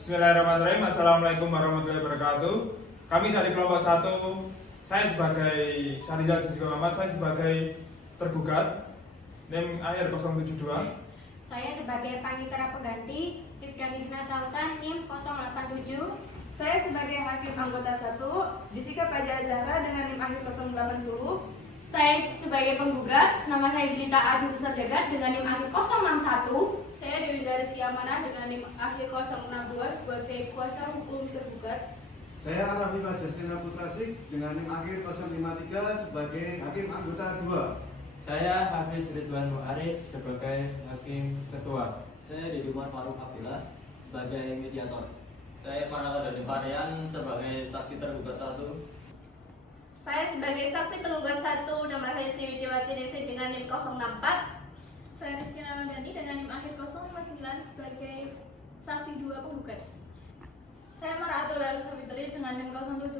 Bismillahirrahmanirrahim. Assalamualaikum warahmatullahi wabarakatuh. Kami dari kelompok 1, saya sebagai Syarizal Jessica Muhammad, saya sebagai tergugat NIM akhir 072. Saya sebagai panitera pengganti Rifdan Isna Salsan NIM 087. Saya sebagai hakim anggota 1 Jessica Fajar Zahra dengan NIM akhir 080. Saya sebagai penggugat, nama saya Jelita Aju Besar Jagat dengan NIM akhir 061. Saya Dewi Rizky Amanah dengan NIM akhir 062 sebagai kuasa hukum tergugat. Saya Raffi Fajarsina Putrasik dengan NIM akhir 053 sebagai hakim anggota 2. Saya Hafiz Ridwan Mu'arif sebagai hakim ketua. Saya Dedumar Faruk Abdillah sebagai mediator. Saya Manala Dani Varian sebagai saksi tergugat 1. Saya sebagai saksi penggugat 1, nama saya Sri Wijiwati Desi dengan NIM 064. Saya Rizky Ramadhani dengan NIM akhir 059 sebagai saksi 2 penggugat. Saya Maratul Darus Fitri dengan NIM 070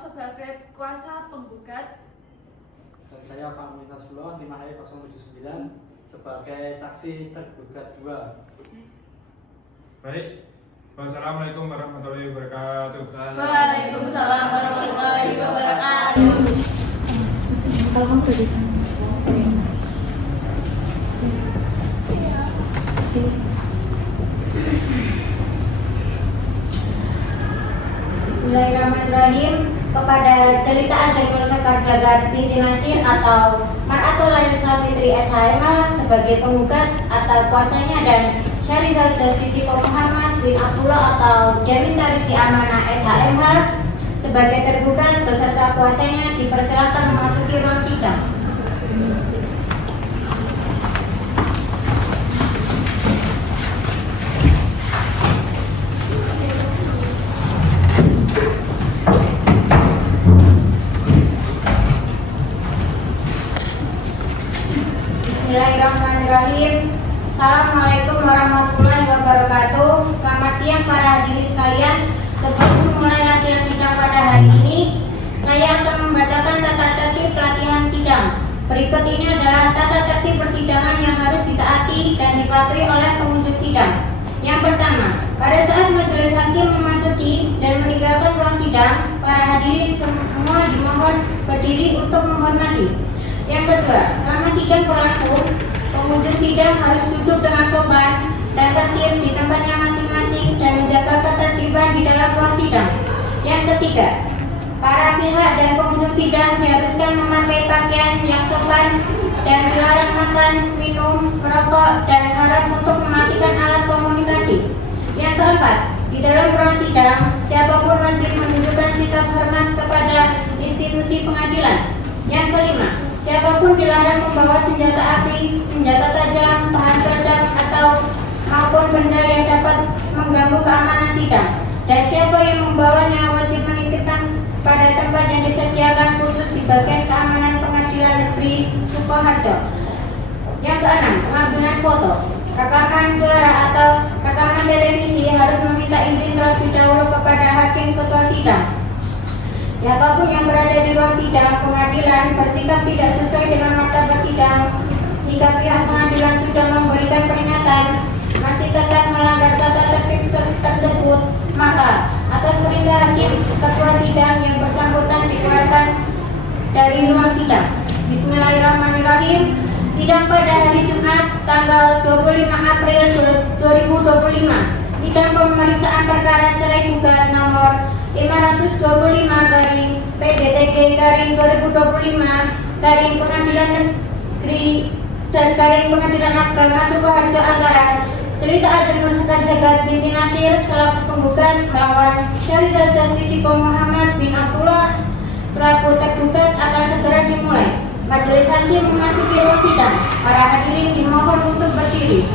sebagai kuasa penggugat. Dan saya Fahmi Nasrullah NIM akhir 079 sebagai saksi tergugat 2. Baik. Wassalamualaikum warahmatullahi wabarakatuh. Waalaikumsalam warahmatullahi wabarakatuh. Bismillahirrahmanirrahim. Kepada Jelita Ajeng Sekar Jagat binti Nasir atau Maratul Laisa Fitri SHMH sebagai penggugat atau kuasanya dan Syarizal Jessica Muhammad bin Abdullah atau Dewi Rizky Amanah SHMH sebagai tergugat beserta kuasanya dipersilakan memasuki ruang sidang. Bismillahirrahmanirrahim. Assalamualaikum warahmatullahi wabarakatuh. Selamat siang para hadirin sekalian. Sebelum memulai latihan sidang pada hari ini, saya akan membacakan tata tertib pelatihan sidang. Berikut ini adalah tata tertib persidangan yang harus ditaati dan dipatuhi oleh pengunjung sidang. Yang pertama, pada saat majelis hakim memasuki dan meninggalkan ruang sidang, para hadirin semua dimohon berdiri untuk menghormati. Yang kedua, selama sidang berlangsung, pengunjung sidang harus duduk dengan sopan dan tertib di tempatnya masing-masing dan menjaga ketertiban di dalam ruang sidang. Yang ketiga, para pihak dan pengunjung sidang diharuskan memakai pakaian yang sopan dan dilarang makan, minum, merokok, dan haram untuk mematikan alat komunikasi. Yang keempat, di dalam ruang sidang, siapapun wajib menunjukkan sikap hormat kepada institusi pengadilan. Yang kelima, siapapun dilarang membawa senjata api, senjata tajam, bahan peledak atau maupun benda yang dapat mengganggu keamanan sidang. Dan siapa yang membawanya wajib menitipkan pada tempat yang disediakan khusus di bagian keamanan Pengadilan Negeri Sukoharjo. Yang keenam, pengambilan foto, rekaman suara atau rekaman televisi harus meminta izin terlebih dahulu kepada hakim ketua sidang. Siapapun yang berada di ruang sidang pengadilan bersikap tidak sesuai dengan martabat sidang, jika pihak pengadilan sudah memberikan peringatan masih tetap melanggar tata tertib tersebut, maka atas perintah hakim ketua sidang yang bersangkutan dikeluarkan dari ruang sidang. Bismillahirrahmanirrahim. Sidang pada hari Jumat tanggal 25 April 2025. Sidang pemeriksaan perkara cerai gugat nomor 525 garing PDTG garing 2025 garing Pengadilan Negeri dan garing Pengadilan Agama Sukoharjo antara Jelita Ajeng Sekar Jagat binti Nasir selaku penggugat melawan Syarizal Jessica Muhammad bin Abdullah selaku tergugat akan segera dimulai. Majelis hakim memasuki ruang sidang. Para hadirin dimohon untuk berdiri.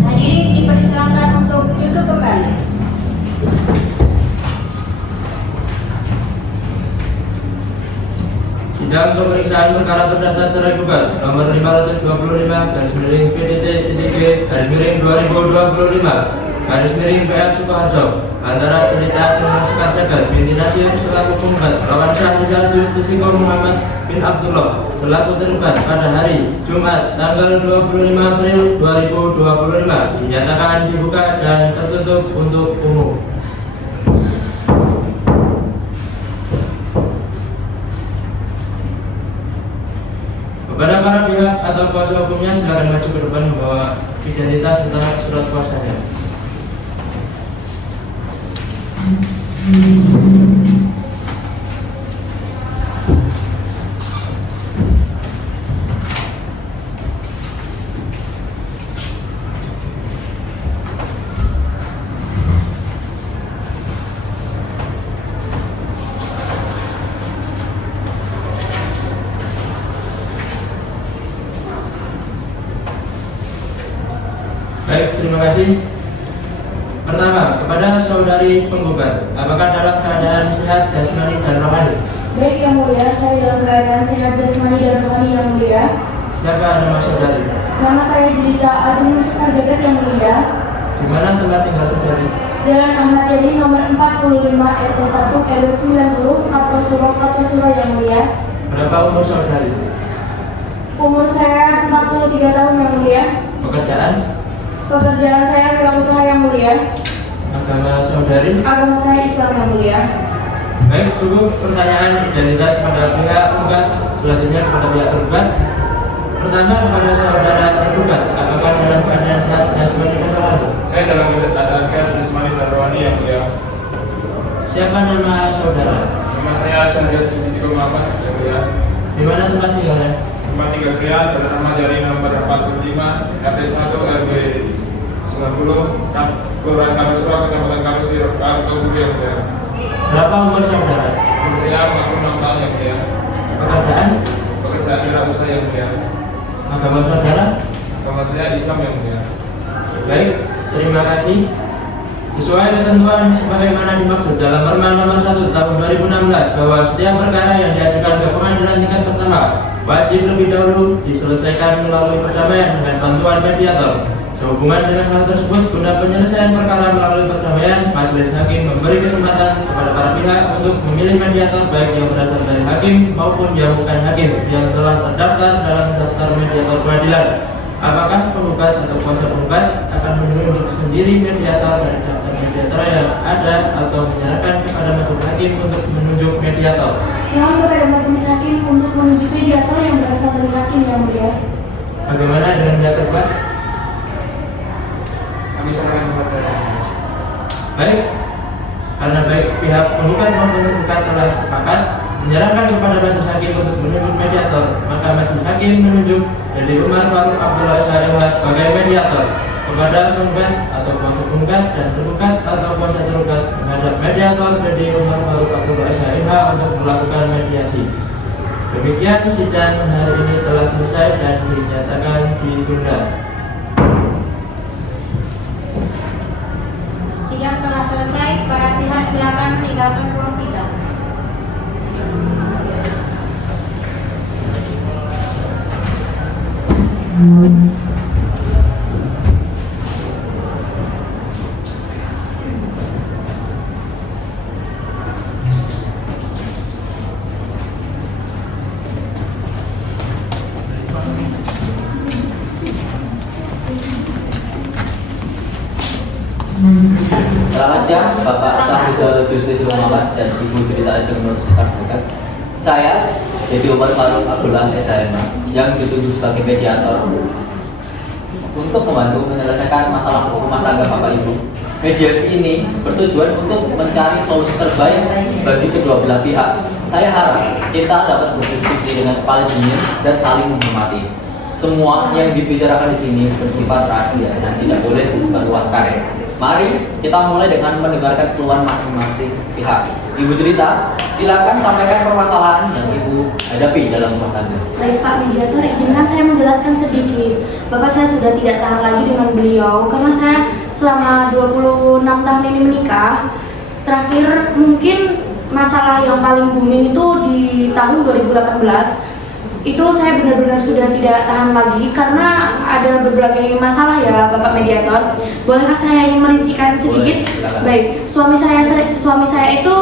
Hadirin dipersilakan Sidang pemeriksaan perkara perdata cerai gugat nomor 525/PDT-PDT-2025 Sukoharjo antara cerita Jenderal Sekar Jagat binti Nasir selaku penggugat lawan Syahrizal Justisiko Muhammad bin Abdullah selaku tergugat pada hari Jumat tanggal 25 April 2025 dinyatakan dibuka dan tertutup untuk umum. Kepada para pihak atau kuasa hukumnya silakan maju ke depan membawa identitas serta surat kuasanya. Baik, terima kasih. Pertama, kepada saudari penggugat, apakah dalam keadaan sehat jasmani dan rohani? Baik yang mulia, saya dalam keadaan sehat jasmani dan rohani yang mulia. Siapa nama saudari? Nama saya Jelita Ajeng Sekar Jagat yang mulia. Di mana tempat tinggal saudari? Jalan Ahmad Yani nomor 45 RT 1 RW 90 Kartosuro yang mulia. Berapa umur saudari? Umur saya 43 tahun yang mulia. Pekerjaan saya wirausaha yang mulia. Agama saudari? Agama saya Islam yang mulia. Baik, cukup pertanyaan identitas kepada pihak penggugat. Selanjutnya kepada pihak tergugat. Pertama, kepada saudara tergugat, apakah dalam keadaan sehat jasmani dan rohani? Saya dalam keadaan sehat jasmani dan rohani yang mulia. Siapa nama saudara? Nama saya Syahrizal Justisiko Muhammad yang mulia. Di mana tempat tinggalnya? Tempat tinggal saya Jalan Ahmad Yani nomor 45 RT 1 RW 90 Kelurahan Kartosuro Kecamatan Kartosuro yang mulia. Berapa umur saudara? Saya 46 tahun yang mulia. Pekerjaan wirausaha yang mulia. Agama saudara? Agama saya Islam yang mulia. Baik, terima kasih. Sesuai ketentuan sebagaimana dimaksud dalam Permen Nomor 1 Tahun 2016 bahwa setiap perkara yang diajukan ke pengadilan tingkat pertama wajib lebih dahulu diselesaikan melalui perdamaian dengan bantuan mediator. Sehubungan dengan hal tersebut, guna penyelesaian perkara melalui perdamaian, majelis hakim memberi kesempatan kepada para pihak untuk memilih mediator baik yang berasal dari hakim maupun yang bukan hakim yang telah terdaftar dalam daftar mediator pengadilan. Apakah penggugat atau kuasa penggugat akan menunjuk sendiri mediator dari daftar mediator yang ada atau menyerahkan kepada majelis hakim untuk menunjuk mediator? Yang kepada majelis hakim untuk menunjuk mediator yang berasal dari hakim yang mulia. Bagaimana dengan pihak tergugat? Kami serahkan kepada. Baik, karena baik pihak penggugat maupun tergugat telah sepakat menyerahkan kepada majelis hakim untuk menunjuk mediator, maka majelis hakim menunjuk Dede Umar Faruk Abdullah SHMH sebagai mediator kepada penggugat atau kuasa penggugat dan tergugat atau kuasa tergugat menghadap mediator Dede Umar Faruk Abdullah SHMH untuk melakukan mediasi. Demikian sidang hari ini telah selesai dan dinyatakan ditunda. Sidang telah selesai, para pihak silakan meninggalkan ruang sidang. Selamat siang, Bapak Syahrizal Justisiko Muhammad dan Ibu Jelita Ajeng Sekar Jagat. Saya, Dede Umar Faruk Abdullah SHMH, yang ditunjuk sebagai mediator untuk membantu menyelesaikan masalah rumah tangga Bapak Ibu. Mediasi ini bertujuan untuk mencari solusi terbaik bagi kedua belah pihak. Saya harap kita dapat berdiskusi dengan kepala dingin dan saling menghormati. Semua yang dibicarakan di sini bersifat rahasia dan tidak boleh disebarluaskan. Mari kita mulai dengan mendengarkan keluhan masing-masing pihak. Ibu Jelita, silakan sampaikan permasalahan yang Ibu hadapi dalam rumah tangga. Baik Pak Mediator, izinkan saya menjelaskan sedikit. Bapak saya sudah tidak tahan lagi dengan beliau karena saya selama 26 tahun ini menikah. Terakhir mungkin masalah yang paling booming itu di tahun 2018. Itu saya benar-benar sudah tidak tahan lagi karena ada berbagai masalah ya Bapak Mediator. Bolehkah saya ingin merincikan sedikit? Baik, suami saya itu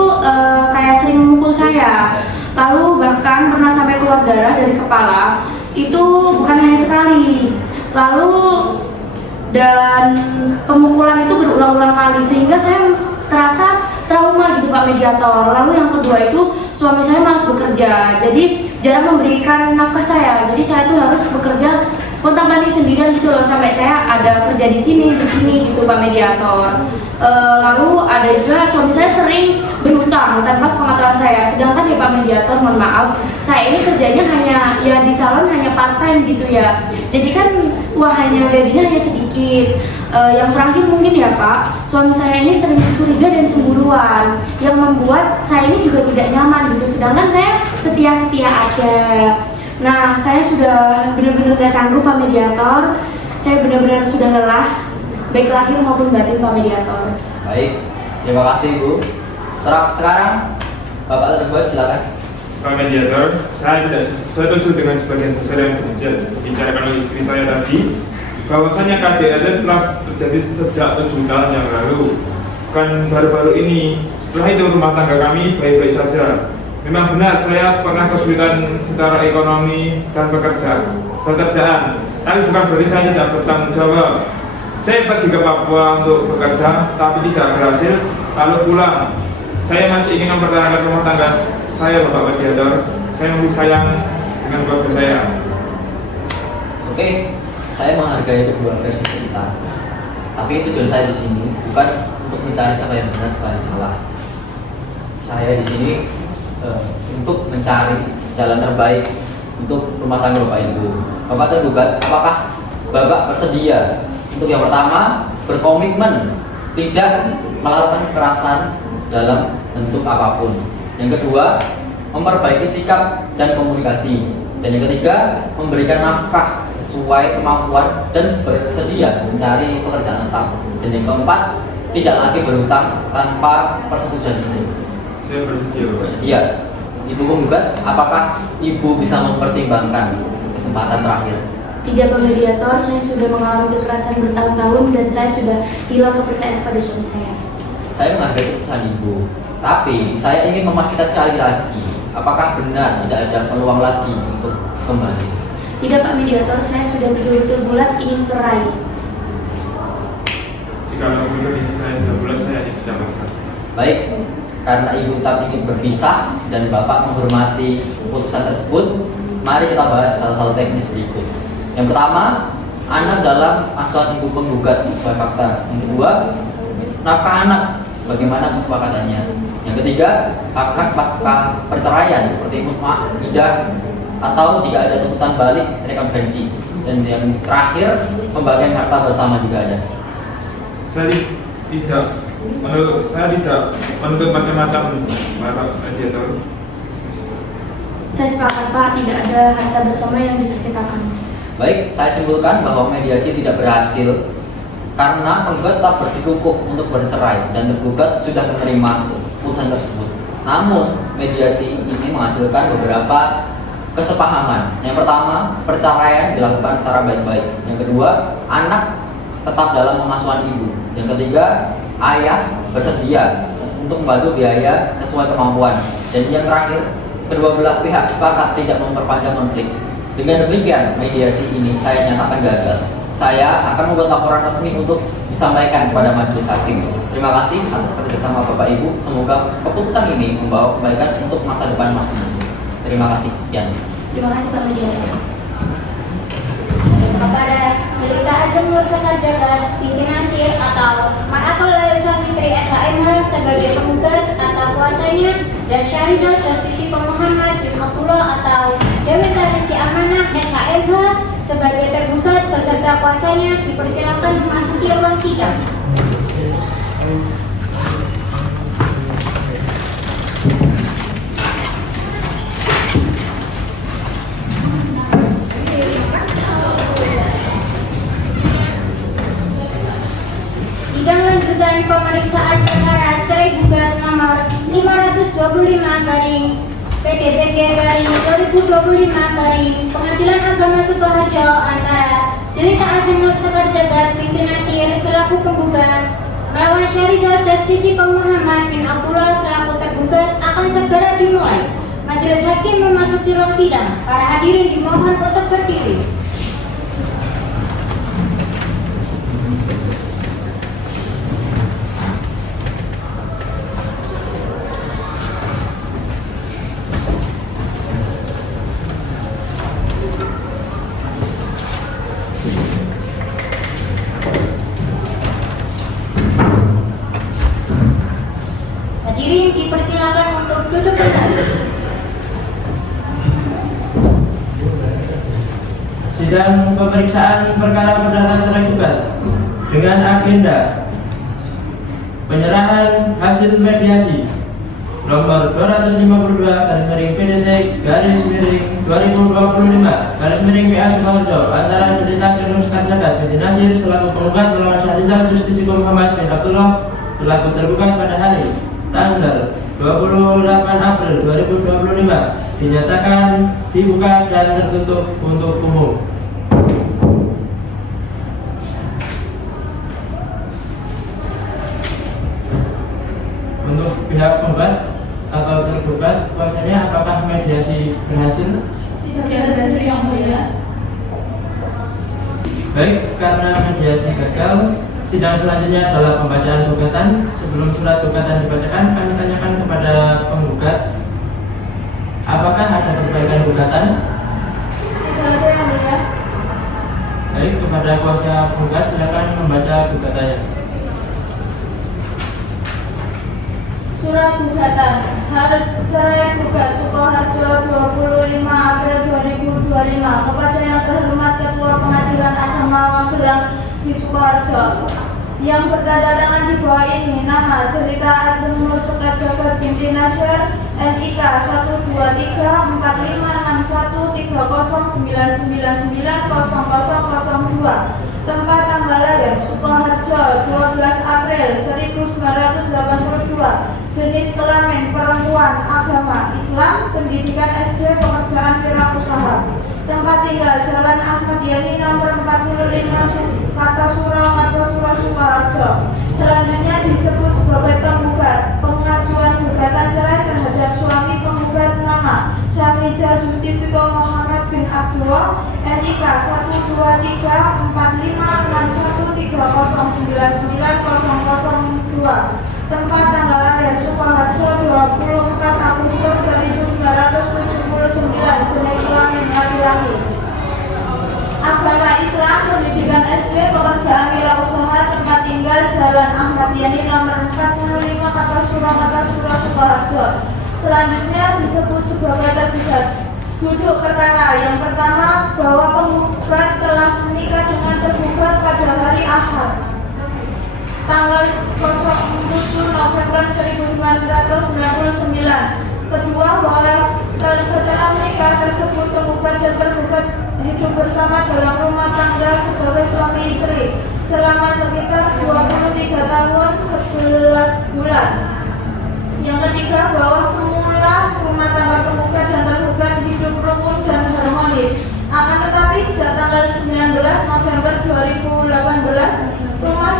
kayak sering memukul saya. Lalu bahkan pernah sampai keluar darah dari kepala. Itu bukan hanya sekali. Lalu dan pemukulan itu berulang-ulang kali sehingga saya terasa trauma gitu Pak Mediator. Lalu yang kedua itu suami saya malas bekerja, jadi jarang memberikan nafkah saya. Jadi saya tuh harus bekerja kontak-kontak sendirian gitu loh, sampai saya ada kerja di sini gitu Pak Mediator. Lalu ada juga suami saya sering berhutang tanpa sepengetahuan saya. Sedangkan ya Pak Mediator, mohon maaf, saya ini kerjanya hanya ya di salon hanya part time gitu ya. Jadi kan hanya gajinya hanya sedikit. Yang terakhir mungkin ya Pak, suami saya ini sering curiga dan cemburuan yang membuat saya ini juga tidak nyaman gitu. Sedangkan saya setia-setia aja. Nah, saya sudah benar-benar gak sanggup Pak Mediator. Saya benar-benar sudah lelah, baik lahir maupun batin Pak Mediator. Baik, terima kasih Bu. Sekarang Bapak terlibat, silakan. Pak Mediator, saya tidak setuju dengan sebagian besar yang dibicarakan oleh istri saya tadi, bahwasanya KDRT telah terjadi sejak 7 tahun yang lalu, bukan baru-baru ini. Setelah itu rumah tangga kami baik-baik saja. Memang benar saya pernah kesulitan secara ekonomi dan pekerjaan, tapi bukan berarti saya tidak bertanggung jawab. Saya pergi ke Papua untuk bekerja, tapi tidak berhasil, lalu pulang. Saya masih ingin mempertahankan rumah tangga saya, Bapak Mediator. Saya masih sayang dengan keluarga saya. Oke, saya menghargai kedua versi cerita. Tapi tujuan saya di sini bukan untuk mencari siapa yang benar, siapa yang salah. Saya di sini untuk mencari jalan terbaik untuk rumah tangga Bapak Ibu. Bapak tergugat, apakah Bapak bersedia untuk yang pertama berkomitmen tidak melakukan kekerasan dalam bentuk apapun. Yang kedua, memperbaiki sikap dan komunikasi. Dan yang ketiga, memberikan nafkah sesuai kemampuan dan bersedia mencari pekerjaan tetap. Dan yang keempat, tidak lagi berhutang tanpa persetujuan istri. Saya bersedia. Bersedia. Ibu menggugat, apakah Ibu bisa mempertimbangkan kesempatan terakhir? Tidak Pak Mediator, saya sudah mengalami kekerasan bertahun-tahun dan saya sudah hilang kepercayaan pada suami saya. Saya menghargai keputusan Ibu, tapi saya ingin memastikan sekali lagi, apakah benar tidak ada peluang lagi untuk kembali? Tidak Pak Mediator, saya sudah betul-betul bulat ingin cerai. Jika begitu saya sudah bulat, saya bisa pasrah. Baik, karena Ibu tetap ingin berpisah dan Bapak menghormati keputusan tersebut, mari kita bahas hal-hal teknis berikut. Yang pertama, anak dalam asuhan Ibu penggugat sesuai fakta. Yang kedua, nafkah anak, bagaimana kesepakatannya. Yang ketiga, hak-hak pasca perceraian seperti mut'ah, idah, atau jika ada tuntutan balik rekonvensi. Dan yang terakhir, pembagian harta bersama juga ada. Menurut saya tidak menuntut macam-macam, Bapak Mediator. Saya sepakat Pak, tidak ada harta bersama yang disengketakan. Baik, saya simpulkan bahwa mediasi tidak berhasil karena penggugat tetap bersikukuh untuk bercerai dan tergugat sudah menerima putusan tersebut. Namun, mediasi ini menghasilkan beberapa kesepahaman. Yang pertama, perceraian dilakukan secara baik-baik. Yang kedua, anak tetap dalam pengasuhan ibu. Yang ketiga, ayah bersedia untuk membantu biaya sesuai kemampuan. Dan yang terakhir, kedua belah pihak sepakat tidak memperpanjang konflik. Dengan demikian, mediasi ini saya nyatakan gagal. Saya akan membuat laporan resmi untuk disampaikan kepada majelis hakim. Terima kasih atas kerjasama Bapak Ibu. Semoga keputusan ini membawa kebaikan untuk masa depan masing-masing. Terima kasih. Sekian. Terima kasih Pak Mediator. Kepada cerita Ajeng Nur Sekar Jagat binti Nasir atau Ma'akul Laisa Fitri SHMH sebagai penggugat atau kuasanya, dan Syarizal Justisi Muhammad bin Abdullah atau Dewi Rizki Amanah SHMH sebagai tergugat beserta kuasanya dipersilakan memasuki ruang sidang. Sidang lanjutan pemeriksaan perkara cerai gugat nomor 520 PDTG/2025 Pengadilan Agama Sukoharjo antara Jelita Ajeng Nur Sekar Jagat binti Nasir selaku penggugat melawan Syahrizal Justisi Muhammad bin Abdullah selaku tergugat akan segera dimulai. Majelis Hakim memasuki ruang sidang. Para hadirin dimohon untuk berdiri. Hadirin dipersilakan untuk duduk kembali. Sidang pemeriksaan perkara perdata cerai gugat dengan agenda penyerahan hasil mediasi nomor 250/PDT/2025/PA Sukoharjo antara Jelita Ajeng Nur Sekar Jagat binti Nasir selaku penggugat melawan Syahrizal Justisi Muhammad bin Abdullah selaku tergugat pada hari tanggal 28 April 2025 dinyatakan dibuka dan tertutup untuk umum. Untuk pihak penggugat atau tergugat, kuasanya apakah mediasi berhasil? Tidak berhasil yang mulia. Baik, karena mediasi gagal, sidang selanjutnya adalah pembacaan gugatan. Sebelum surat gugatan dibacakan, kami tanyakan kepada penggugat, apakah ada perbaikan gugatan? Tidak ada yang mulia. Baik, kepada kuasa penggugat silakan membaca gugatannya. Surat gugatan. Hal cerai gugat Sukoharjo 25 April 2025 kepada yang terhormat Ketua Pengadilan Agama Magelang di Sukoharjo. Yang bertanda tangan di bawah ini nama Jelita Ajeng Nur Sekar Jagat binti Nasir NIK 123/456130999002. Tempat tanggal lahir Sukoharjo 12 April 1982. Jenis kelamin perempuan, agama Islam, pendidikan SD, pekerjaan wirausaha. Tempat tinggal Jalan Ahmad Yani nomor 45 Kartasura Sukoharjo. Selanjutnya disebut sebagai penggugat. Pengajuan gugatan cerai terhadap suami penggugat nama Syahrizal Justisi Muhammad bin Abdullah NIK 123/456130999002. Tempat tanggal lahir Sukoharjo 24 Agustus 1979. Jenis kelamin laki-laki. Agama Islam, pendidikan SD, pekerjaan wirausaha. Tempat tinggal Jalan Ahmad Yani nomor 45 Kartasura Sukoharjo. Selanjutnya disebut sebagai tergugat. Duduk perkara. Yang pertama, bahwa penggugat telah menikah dengan tergugat pada hari Ahad tanggal 07 November 1999. Kedua, bahwa setelah menikah tersebut penggugat dan tergugat hidup bersama dalam rumah tangga sebagai suami istri selama sekitar 23 tahun 11 bulan. Yang ketiga, bahwa semula rumah tangga penggugat dan tergugat hidup rukun dan harmonis. Akan tetapi sejak tanggal 19 November 2018 rumah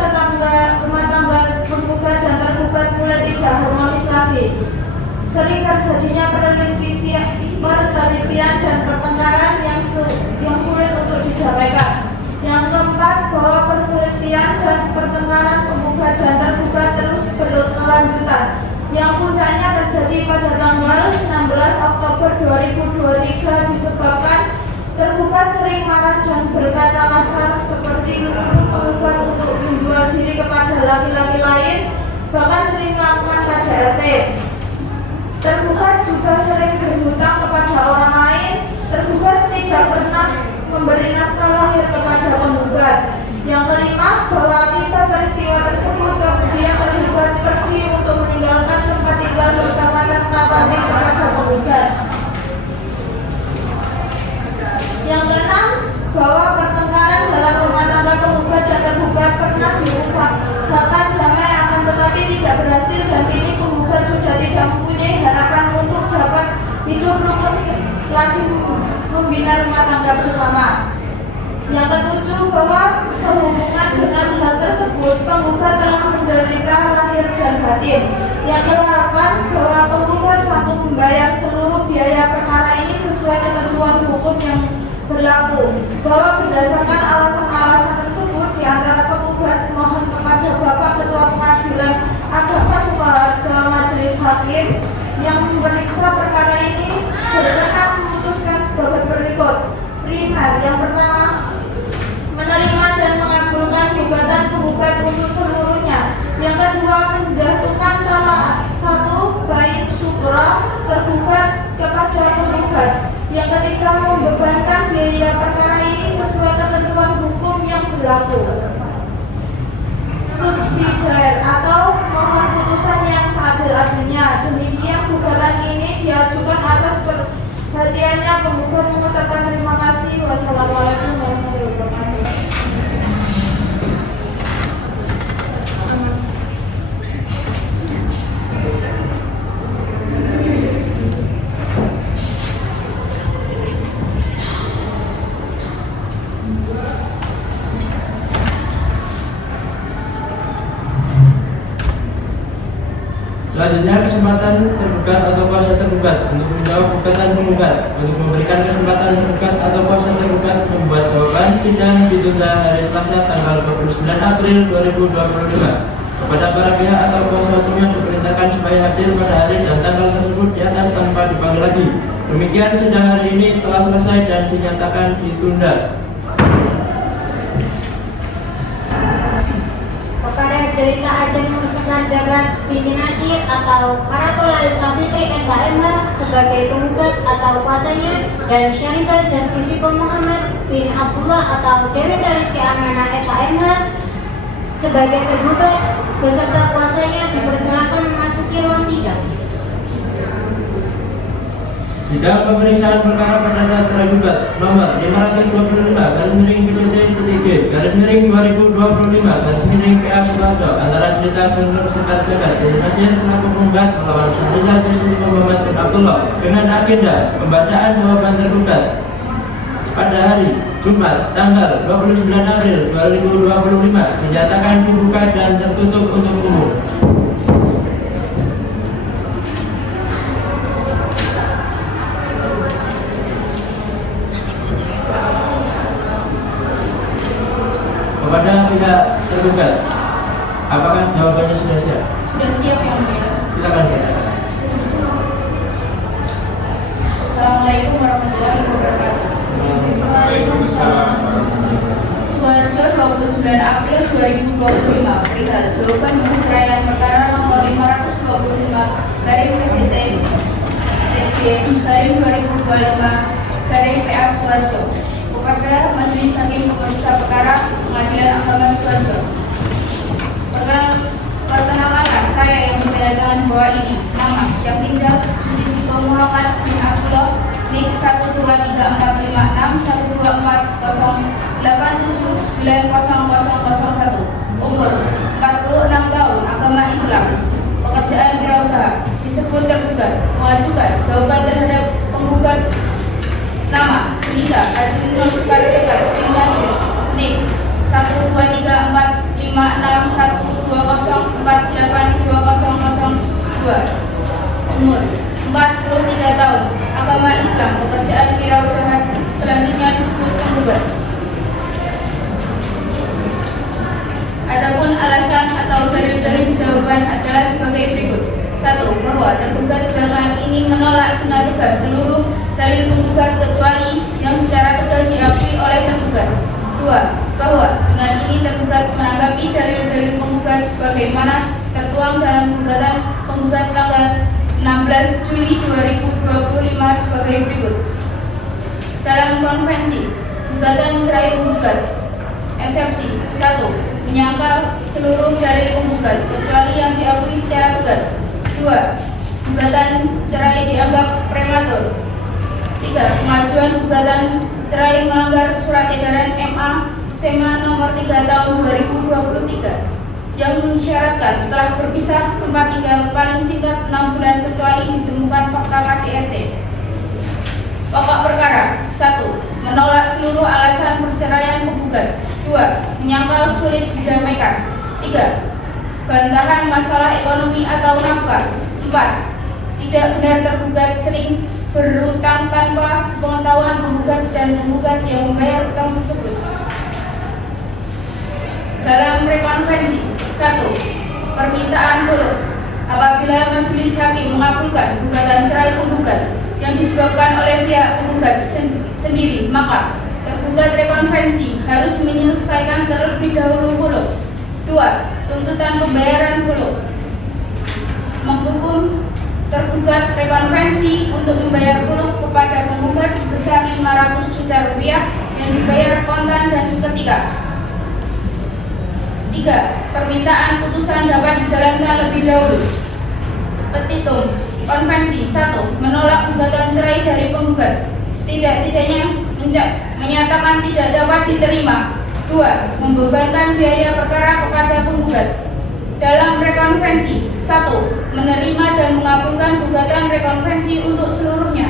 tangga penggugat dan tergugat mulai tidak harmonis lagi. Sering terjadinya perselisihan dan pertengkaran yang sulit untuk didamaikan. Yang keempat, bahwa perselisihan dan pertengkaran penggugat dan tergugat terus berkelanjutan, yang puncaknya terjadi pada tanggal 16 Oktober 2023 disebabkan tergugat sering marah dan berkata kasar seperti menuduh penggugat untuk menjual diri kepada laki-laki lain, bahkan sering melakukan KDRT. Tergugat juga sering berhutang kepada orang lain. Tergugat tidak pernah memberi nafkah lahir kepada penggugat. Yang kelima, bahwa akibat peristiwa tersebut kemudian tergugat pergi untuk meninggalkan tempat tinggal bersama tanpa pamit kepada penggugat. Yang keenam, bahwa pertengkaran dalam rumah tangga penggugat dan tergugat pernah diusahakan damai akan tetapi tidak berhasil dan kini penggugat sudah tidak mempunyai harapan membina rumah tangga bersama. Yang ketujuh, bahwa sehubungan dengan hal tersebut penggugat telah menderita lahir dan batin. Yang kedelapan, bahwa penggugat sanggup membayar seluruh biaya perkara ini sesuai ketentuan hukum yang berlaku. Bahwa berdasarkan alasan-alasan tersebut, di antara penggugat mohon kepada Bapak Ketua Pengadilan Agama Sukoharjo Majelis Hakim yang memeriksa perkara ini berkenan memutuskan sebagai berikut. Primer, yang pertama, menerima dan mengabulkan gugatan penggugat untuk seluruhnya. Yang kedua, menjatuhkan talak 1 bait syukurah tergugat kepada penggugat. Yang ketiga, membebankan biaya perkara ini sesuai ketentuan hukum yang berlaku. Subsidiar atau mohon putusan yang seadil-adilnya. Demikian gugatan ini diajukan atas perhatiannya penggugat. Mengucapkan terima kasih. Wassalamualaikum warahmatullahi wabarakatuh. Selanjutnya kesempatan tergugat atau kuasa tergugat untuk menjawab gugatan penggugat. Untuk memberikan kesempatan tergugat atau kuasa tergugat membuat jawaban, sidang ditunda hari Selasa tanggal 29 April 2025. Kepada para pihak atau kuasa hukumnya diperintahkan supaya hadir pada hari dan tanggal tersebut di atas tanpa dipanggil lagi. Demikian sidang hari ini telah selesai dan dinyatakan ditunda. Kepada cerita Ajeng Nur Sekar Jagat binti Nasir atau Karatul Alisa Fitri SHMH sebagai penggugat atau kuasanya, dan Syarifah Jastisiko Muhammad bin Abdullah atau Dewi Rizky Amana SHMH sebagai tergugat beserta kuasanya dipersilakan memasuki ruang sidang. Sidang pemeriksaan perkara perdata cerai gugat nomor 525/G/2025/PA Sukoharjo antara cerita Ajeng Nur Sekar Jagat binti Nasir selaku penggugat melawan Syarifah Jastisiko Muhammad bin Abdullah dengan agenda pembacaan jawaban tergugat pada hari Jumat tanggal 29 April 2025 dinyatakan dibuka dan tertutup untuk umum. Kepada pihak tergugat, apakah jawabannya sudah siap? Sudah siap yang mulia. Silakan bacakan. Assalamualaikum warahmatullahi wabarakatuh. Waalaikumsalam warahmatullahi wabarakatuh. Sukoharjo 29 April 2025 perihal jawaban perceraian perkara nomor 525/PA Sukoharjo kepada Majelis Hakim Pemeriksa Perkara Pengadilan Agama Sukoharjo. Perkenalkan, saya yang bertanda bahwa ini nama Syafrizal Jastisiko Muhammad bin Abdullah NIK 12334561248790001, umur 46 tahun, agama Islam, pekerjaan wirausaha. Disebut tergugat mengajukan jawaban terhadap penggugat nama Cerita Ajeng Nur Sekar Jagat binti Nasir NIK 123456120482002, umur 43 tahun, agama Islam, pekerjaan wirausaha. Selanjutnya disebut penggugat. Adapun alasan atau dalil-dalil jawaban adalah sebagai berikut. 1. Bahwa tergugat dengan ini menolak dengan tegas seluruh dalil penggugat kecuali yang secara tegas diakui oleh tergugat. 2. Bahwa dengan ini tergugat menanggapi dalil-dalil penggugat sebagaimana tertuang dalam gugatan penggugat tanggal 16 Juli 2025 sebagai berikut. Dalam konvensi gugatan cerai penggugat, eksepsi 1. Menyangkal seluruh dalil penggugat kecuali yang diakui secara tegas. 2. Gugatan cerai dianggap prematur. 3. Pengajuan gugatan cerai melanggar surat edaran MA SEMA nomor 3 tahun 2023 yang mensyaratkan telah berpisah tempat tinggal paling singkat 6 bulan kecuali ditemukan fakta KDRT. Pokok perkara 1. sulit didamaikan. 3. Bantahan masalah ekonomi atau nafkah. 4. Tidak benar tergugat sering berutang tanpa sepengetahuan penggugat dan penggugat yang membayar utang tersebut. Dalam rekonvensi. 1. Permintaan hulur. Apabila majelis hakim mengabulkan gugatan cerai penggugat yang disebabkan oleh pihak penggugat sendiri, maka tergugat rekonvensi harus menyelesaikan terlebih dahulu hulur. 2. Tuntutan pembayaran hulur. Menghukum tergugat rekonvensi untuk membayar hulur kepada penggugat sebesar 500 juta rupiah yang dibayar kontan dan seketika. 3. Permintaan putusan dapat dijalankan lebih dahulu. Petitum konvensi. 1. Menolak gugatan cerai dari penggugat, setidak-tidaknya menyatakan tidak dapat diterima. 2. Membebankan biaya perkara kepada penggugat. Dalam rekonvensi. 1. Menerima dan mengabulkan gugatan rekonvensi untuk seluruhnya.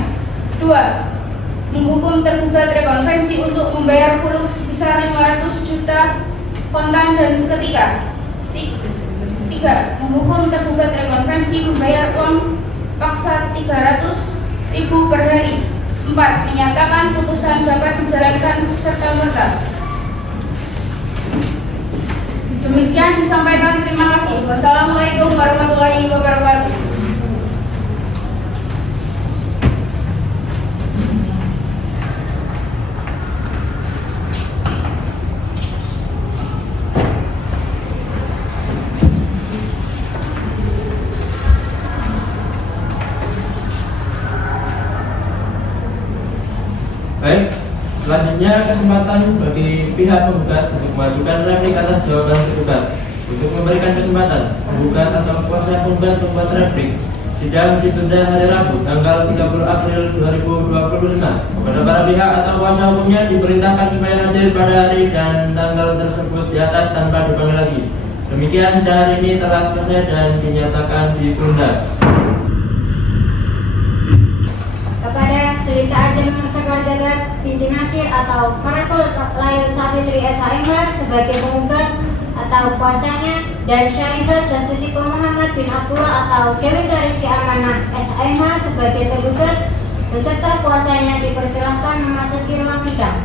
2. Menghukum tergugat rekonvensi untuk membayar hulur sebesar 500 juta kontan dan seketika. 3. Menghukum tergugat rekonvensi membayar uang paksa 300.000 per hari. 4. Menyatakan putusan dapat dijalankan serta-merta. Demikian disampaikan, terima kasih. Wassalamualaikum warahmatullahi wabarakatuh. Baik, selanjutnya kesempatan bagi pihak penggugat untuk mengajukan replik atas jawaban tergugat. Untuk memberikan kesempatan penggugat atau kuasa penggugat membuat replik, sidang ditunda hari Rabu tanggal 30 April 2025. Kepada para pihak atau kuasa hukumnya diperintahkan supaya hadir pada hari dan tanggal tersebut di atas tanpa dipanggil lagi. Demikian sidang hari ini telah selesai dan dinyatakan ditunda. Kepada cerita Ajeng Sekar Jagat binti Nasir atau Karatul Lail Safitri SHMH sebagai penggugat atau kuasanya, dan Syarizal Jasisiko Muhammad bin Abdullah atau Dewi Rizki Amanah SHMH sebagai tergugat beserta kuasanya dipersilahkan memasuki ruang sidang.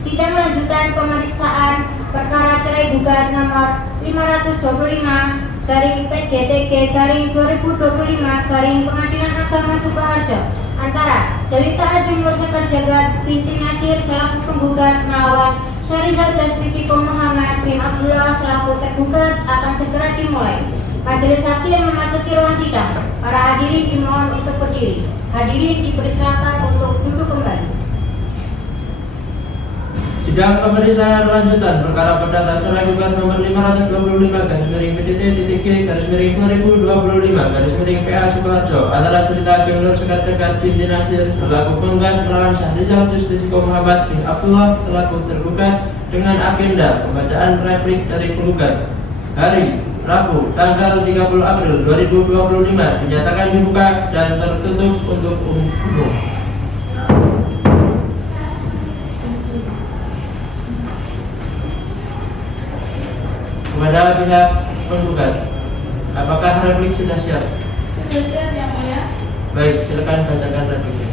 Sidang lanjutan pemeriksaan perkara cerai gugat nomor 525/PGTG/2025 Agama Sukoharjo antara Jelita Ajeng Sekar Jagat binti Nasir selaku penggugat melawan Syarizal Jasisiko Muhammad bin Abdullah selaku tergugat akan segera dimulai. Majelis hakim memasuki ruang sidang. Para hadirin dimohon untuk berdiri. Hadirin dipersilakan untuk duduk kembali. Sidang pemeriksaan lanjutan perkara perdata cerai gugat nomor 525/PTT-PG/2025/2025 PA Sukoharjo antara Jelita Ajeng Sekar Jagat binti Nasir selaku penggugat melawan Syarizal Jasisiko Muhammad bin Abdullah selaku tergugat dengan agenda pembacaan replik dari penggugat. Hari Rabu tanggal 30 April 2025 dinyatakan dibuka dan tertutup untuk umum. Kepada pihak penggugat, apakah replik sudah siap? Sudah siap, Yang Mulia. Baik, silakan bacakan repliknya.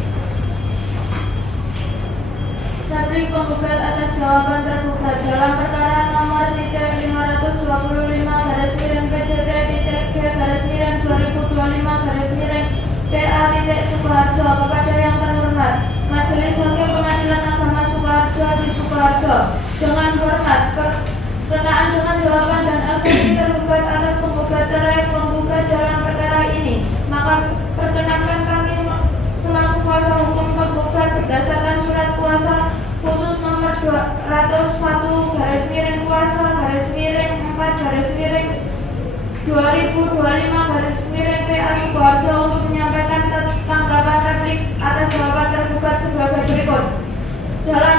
Replik penggugat atas jawaban tergugat dalam perkara nomor 5-PJT-PG/2025/PA-Sukoharjo kepada yang terhormat Majelis Hakim Pengadilan Agama Sukoharjo di Sukoharjo. Dengan hormat, berkenaan dengan jawaban dan eksepsi tergugat atas penggugat cerai penggugat dalam perkara ini, maka perkenankan kami selaku kuasa hukum tergugat berdasarkan surat kuasa khusus nomor 201/4/2025/PA Sukoharjo untuk menyampaikan tanggapan replik atas jawaban tergugat sebagai berikut. Dalam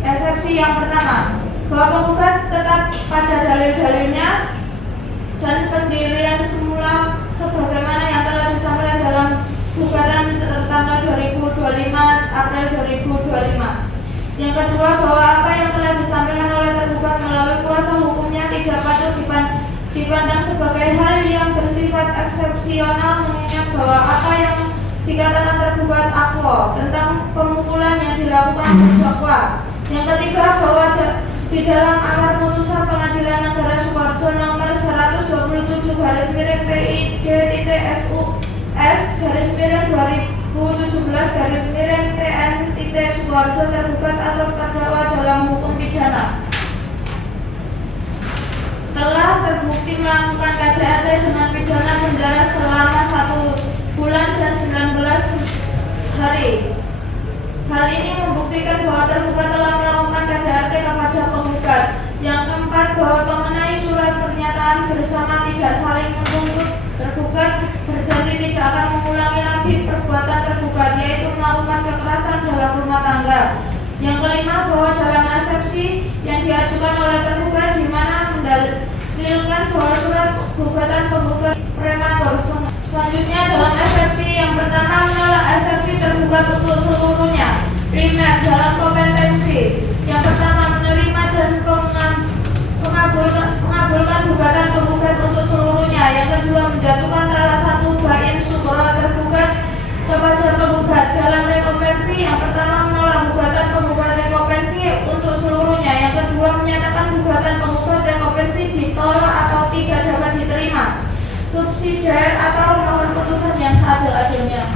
eksepsi yang pertama, bahwa penggugat tetap pada dalil-dalilnya dan pendirian semula sebagaimana yang telah disampaikan dalam gugatan tertanggal 2025 April 2025. Yang kedua, bahwa apa yang telah disampaikan oleh tergugat tergugat melalui kuasa hukumnya tidak patut dipandang sebagai hal yang bersifat eksepsional, mengingat bahwa apa yang dikatakan tergugat akwo tentang pemukulan yang dilakukan terdakwa. Yang ketiga, bahwa di dalam amar putusan Pengadilan Negara Sukoharjo nomor 127/PID-SU/2017/PN Sukoharjo tergugat atau terdakwa dalam hukum pidana telah terbukti melakukan KDRT dengan pidana penjara selama 1 bulan dan 19 hari. Hal ini membuktikan bahwa tergugat telah melakukan KDRT kepada penggugat. Yang keempat, bahwa mengenai surat pernyataan bersama tidak saling menuntut, tergugat berjanji tidak akan mengulangi lagi perbuatan tergugat, yaitu melakukan kekerasan dalam rumah tangga. Yang kelima, bahwa dalam eksepsi yang diajukan oleh tergugat di mana mendalilkan bahwa surat gugatan penggugat prematur. Selanjutnya dalam eksepsi yang pertama, menolak eksepsi tergugat untuk seluruhnya. Primer dalam kompetensi. Yang pertama, menerima dan mengabulkan gugatan penggugat untuk seluruhnya. Yang kedua, menjatuhkan salah satu bain syukur tergugat kepada penggugat. Dalam rekompensi, yang pertama menolak gugatan penggugat rekompensi untuk seluruhnya. Yang kedua, menyatakan gugatan penggugat rekompensi ditolak atau tidak dapat diterima. Subsidiar atau mohon putusan yang seadil-adilnya.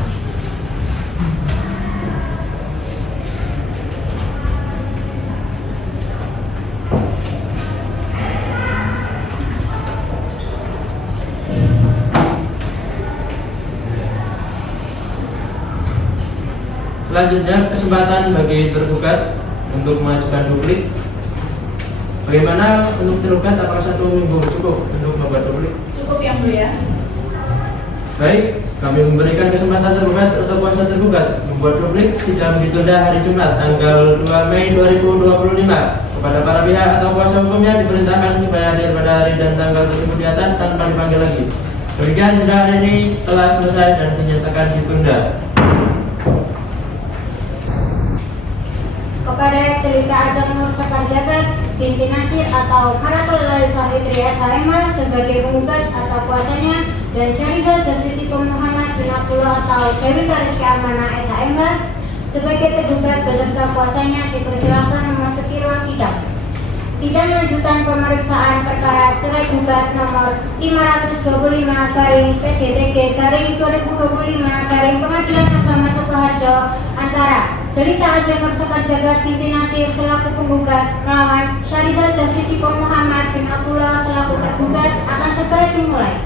Selanjutnya, kesempatan bagi tergugat untuk mengajukan duplik. Bagaimana untuk tergugat? Apakah 1 minggu cukup untuk membuat duplik? Cukup yang mulia. Baik, kami memberikan kesempatan tergugat atau kuasa tergugat membuat duplik sidang ditunda hari Jumat tanggal 2 Mei 2025. Kepada para pihak atau kuasa hukumnya diperintahkan supaya hadir pada hari dan tanggal tersebut di atas tanpa dipanggil lagi. Demikian sidang hari ini telah selesai dan dinyatakan ditunda. Kepada cerita Ajeng Nur Sekar Jagat binti Nasir atau Karatullah Sahitri SHMH sebagai penggugat atau kuasanya, dan Syarizal Jasisiko Muhammad bin Abdullah atau Dewi Kariski Amanah SHMH sebagai tergugat beserta kuasanya dipersilakan memasuki ruang sidang. Sidang lanjutan pemeriksaan perkara cerai gugat nomor 520/PDTG/2025 Pengadilan Agama Sukoharjo antara cerita Ajeng Nur Sekar Jagat binti Nasir selaku penggugat melawan Syarizal Jasisiko Muhammad bin Abdullah selaku tergugat akan segera dimulai.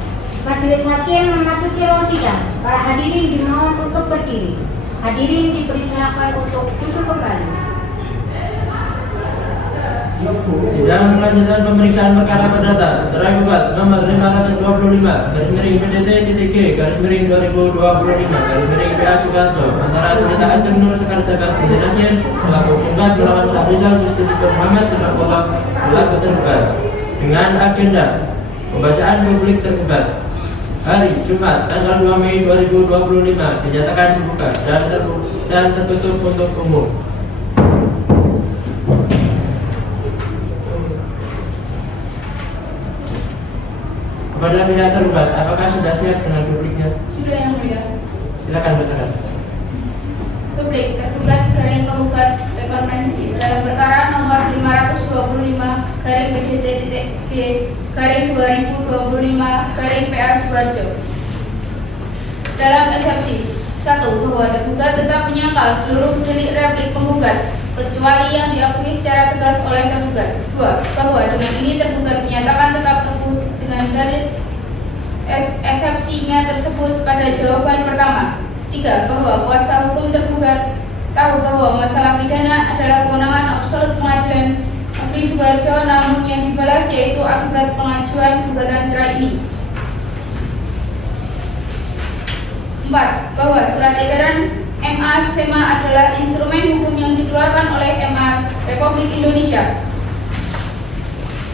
Majelis hakim memasuki ruang sidang. Para hadirin dimohon untuk berdiri. Hadirin dipersilakan untuk duduk kembali. Sidang melanjutkan pemeriksaan perkara perdata cerai gugat nomor 525/PDT/2025/PA Sukoharjo antara cerita Ajeng Nur Sekar Jagat binti Nasir selaku penggugat melawan Syarizal Jasisiko Muhammad bin Abdullah selaku tergugat dengan agenda pembacaan duplik tergugat hari Jumat tanggal 2 Mei 2025 dinyatakan dibuka dan tertutup untuk umum. Kepada pihak tergugat, apakah sudah siap dengan dupliknya? Sudah yang mulia. Silakan bacakan. Duplik tergugat garing penggugat rekonvensi dalam perkara nomor 520/PDT/2025/PA Sukoharjo. Dalam eksepsi 1. Bahwa tergugat tetap menyangkal seluruh delik replik penggugat kecuali yang diakui secara tegas oleh tergugat. 2. Bahwa dengan ini tergugat menyatakan tetap teguh dengan dalil eksepsinya tersebut pada jawaban pertama. 3. Bahwa kuasa hukum tergugat tahu bahwa masalah pidana adalah kewenangan absolut Pengadilan Negeri Sukoharjo, namun yang dibalas yaitu akibat pengajuan gugatan cerai ini. 4. Bahwa surat edaran MA SEMA adalah instrumen hukum yang dikeluarkan oleh MA Republik Indonesia.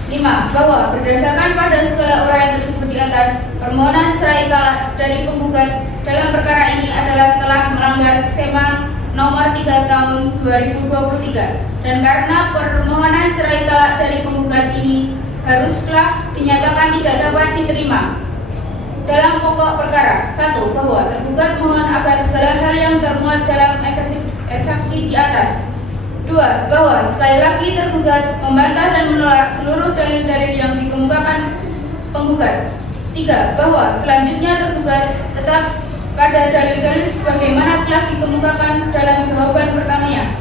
5. Bahwa berdasarkan pada segala uraian tersebut di atas, permohonan cerai talak dari penggugat dalam perkara ini adalah telah melanggar SEMA nomor 3 tahun 2023, dan karena permohonan cerai talak dari penggugat ini haruslah dinyatakan tidak dapat diterima. Dalam pokok perkara, 1. Bahwa tergugat mohon agar segala hal yang termuat dalam eksepsi di atas. 2. Bahwa sekali lagi tergugat membantah dan menolak seluruh dalil-dalil yang dikemukakan penggugat. 3. Bahwa selanjutnya tergugat tetap pada dalil-dalil sebagaimana telah dikemukakan dalam jawaban pertamanya.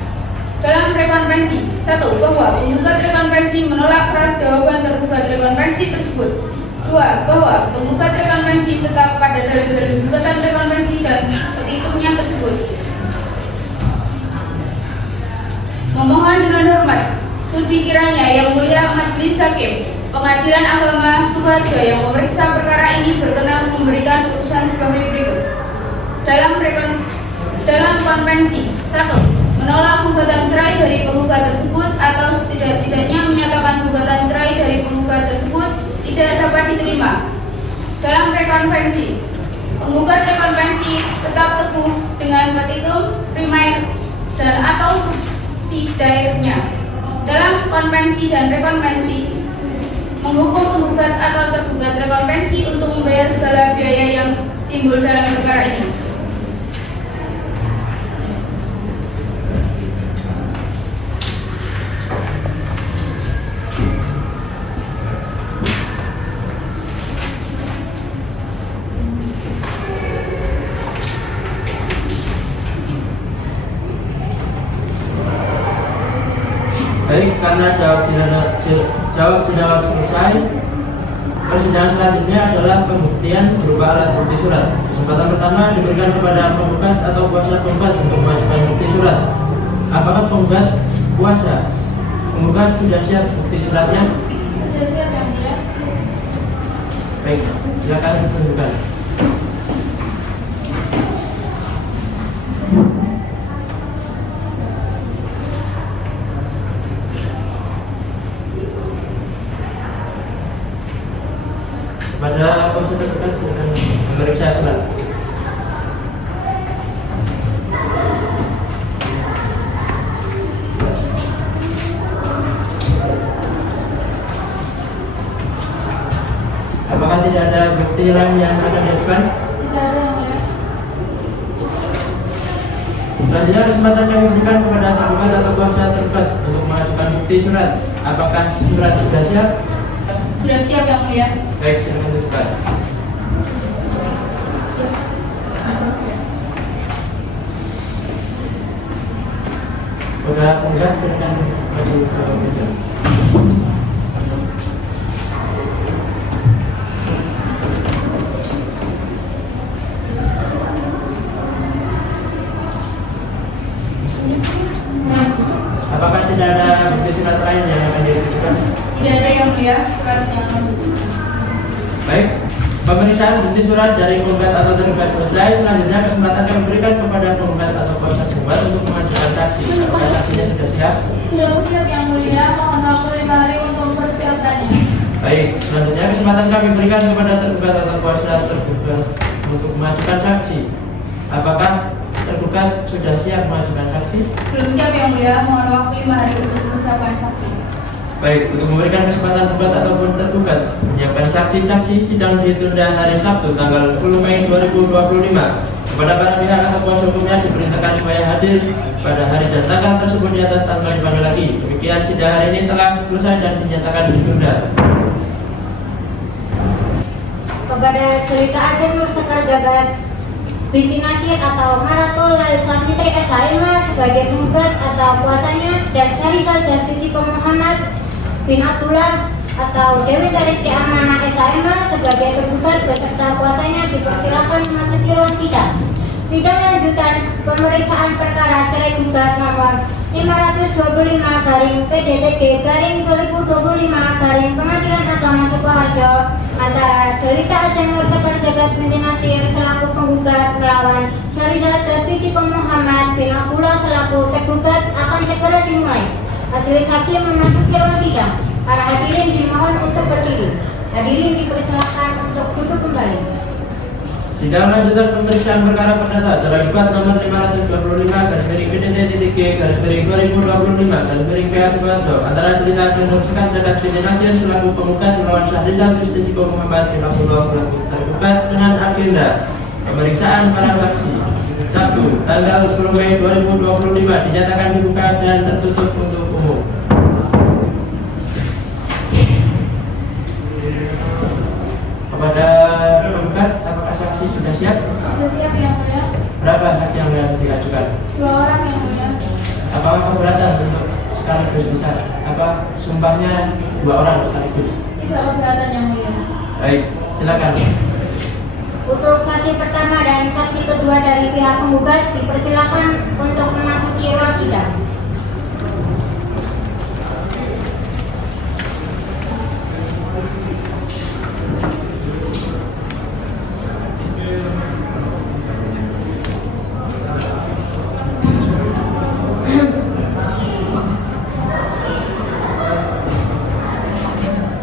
Dalam rekonvensi, 1. Bahwa penggugat rekonvensi menolak keras jawaban tergugat rekonvensi tersebut. 2. Bahwa penggugat rekonvensi tetap pada dalil-dalil gugatan rekonvensi dan petitumnya tersebut. Memohon dengan hormat, sudi kiranya Yang Mulia Majelis Hakim Pengadilan Agama Sukoharjo yang memeriksa perkara ini berkenan memberikan putusan sebagai berikut. Dalam konvensi, 1. Menolak gugatan cerai dari penggugat tersebut atau setidak-tidaknya menyatakan gugatan cerai dari penggugat tersebut tidak dapat diterima. Dalam rekonvensi, penggugat rekonvensi tetap teguh dengan petitum primer dan atau subsidiarnya. Dalam konvensi dan rekonvensi, menghukum penggugat atau tergugat rekonvensi untuk membayar segala biaya yang timbul dalam perkara ini. Baik, karena jawab selesai, persidangan selanjutnya adalah pembuktian berupa alat bukti surat. Kesempatan pertama diberikan kepada penggugat atau kuasa penggugat untuk mengajukan bukti surat. Apakah penggugat kuasa? Penggugat sudah siap bukti suratnya? Sudah siap, Yang Mulia. Baik, silakan ditunjukkan. Pada kuasa terdekat silakan memeriksa surat. Apakah tidak ada bukti lain yang akan diajukan? Tidak ada, Yang Mulia. Selanjutnya kesempatan kami berikan kepada tergugat atau kuasa tergugat untuk mengajukan bukti surat. Apakah surat sudah siap? Sudah siap, Yang Mulia. Baik, silakan tunjukkan. Pada penggugat silakan maju ke meja. Apakah tidak ada bukti surat lain yang akan diajukan? Tidak ada, Yang Mulia. Surat yang Baik, pemeriksaan bukti surat dari penggugat atau tergugat selesai. Selanjutnya kesempatan kami berikan kepada penggugat atau kuasa tergugat untuk mengajukan saksi. Apakah saksinya sudah siap? Sudah siap, Yang Mulia. Mohon waktu 5 hari untuk mempersiapkannya. Baik, selanjutnya kesempatan kami berikan kepada tergugat atau kuasa tergugat untuk mengajukan saksi. Apakah tergugat sudah siap mengajukan saksi? belum siap, Yang Mulia. Mohon waktu 5 hari untuk mempersiapkan saksi. Baik, untuk memberikan kesempatan tergugat ataupun tergugat menyiapkan saksi-saksi, sidang ditunda hari Sabtu tanggal 10 Mei 2025. Kepada para pihak atau kuasa hukumnya diperintahkan supaya hadir pada hari dan tanggal tersebut di atas tanpa dipanggil lagi. Demikian sidang hari ini telah selesai dan dinyatakan ditunda. Kepada cerita Aceh Nur Sekar Jagat binti Nasir atau Maratul Lalisa Fitri SHM sebagai penggugat atau kuasanya, dan Syahrizal Jasisi Muhammad bin Abdullah atau Dewi Tariski Amanah SHM sebagai tergugat beserta kuasanya dipersilakan memasuki ruang sidang. Sidang lanjutan pemeriksaan perkara cerai gugat nomor 525/PDTG/2025 Pengadilan Agama Sukoharjo antara Jelita Aceh Nur Sekar Jagat binti Nasir selaku penggugat melawan Syahrizal Jasisi Muhammad bin Abdullah selaku tergugat akan segera dimulai. Majelis hakim memasuki ruang sidang. Para hadirin dimohon untuk berdiri. Hadirin dipersilakan untuk duduk kembali. Sidang lanjutan pemeriksaan perkara perdata cerai gugat nomor 525/PDTG PA11 antara cerita Jendong Zakat binti Nasir selaku penggugat melawan Syahrizal Justesiko Muhammad 50 selaku tergugat dengan agenda pemeriksaan para saksi. 1. Tanggal 10 Mei 2025 dinyatakan dibuka dan tertutup untuk umum. Kepada penggugat, apakah saksi sudah siap? Sudah siap yang mulia. Berapa saksi yang diajukan? 2 orang yang mulia. Apakah keberatan untuk sekaligus besar? Apa sumpahnya 2 orang sekaligus? Tidak keberatan yang mulia. Baik, silakan. Untuk saksi pertama dan saksi kedua dari pihak penggugat dipersilakan untuk memasuki ruang sidang.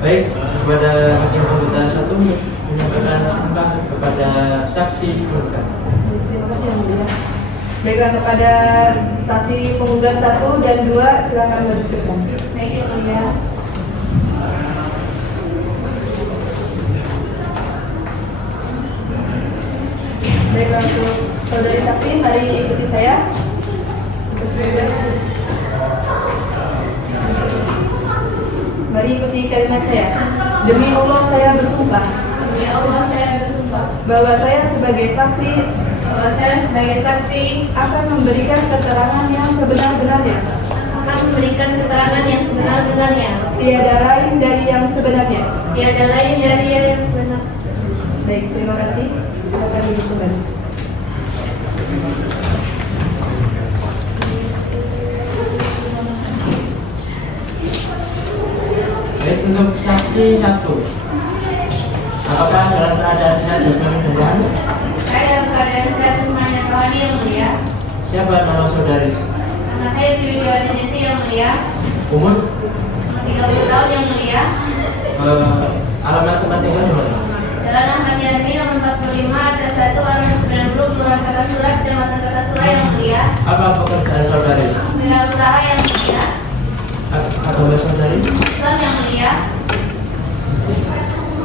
Baik, kepada hakim anggota 1 menyampaikan sumpah kepada saksi penggugat. Terima kasih yang mulia. Baiklah, kepada saksi penggugat 1 dan 2 silakan maju ke depan. Baik yang mulia. Baiklah, untuk saudari saksi, mari ikuti saya untuk berdasi. Mari ikuti kalimat saya. Demi Allah saya bersumpah Demi Allah saya bersumpah bahwa saya sebagai saksi akan memberikan keterangan yang sebenar-benarnya. Tiada lain dari yang sebenarnya. Baik, terima kasih. Silakan duduk kembali. Baik, untuk saksi 1, apakah dalam keadaan sehat jasmani dan rohani? Saya dalam keadaan sehat jasmani dan rohani yang mulia. Siapa nama saudari? Nama saya Sri Widiawati Nisi yang mulia. Umur? 30 tahun yang mulia. Alamat tempat tinggal di mana? Jalan Ahmad Yani nomor 45 atas 1 RW 90 Kelurahan Kartasurat, Kecamatan Kartasura yang mulia. Apa pekerjaan saudari? Wirausaha yang mulia. Agama saudari? Islam yang mulia.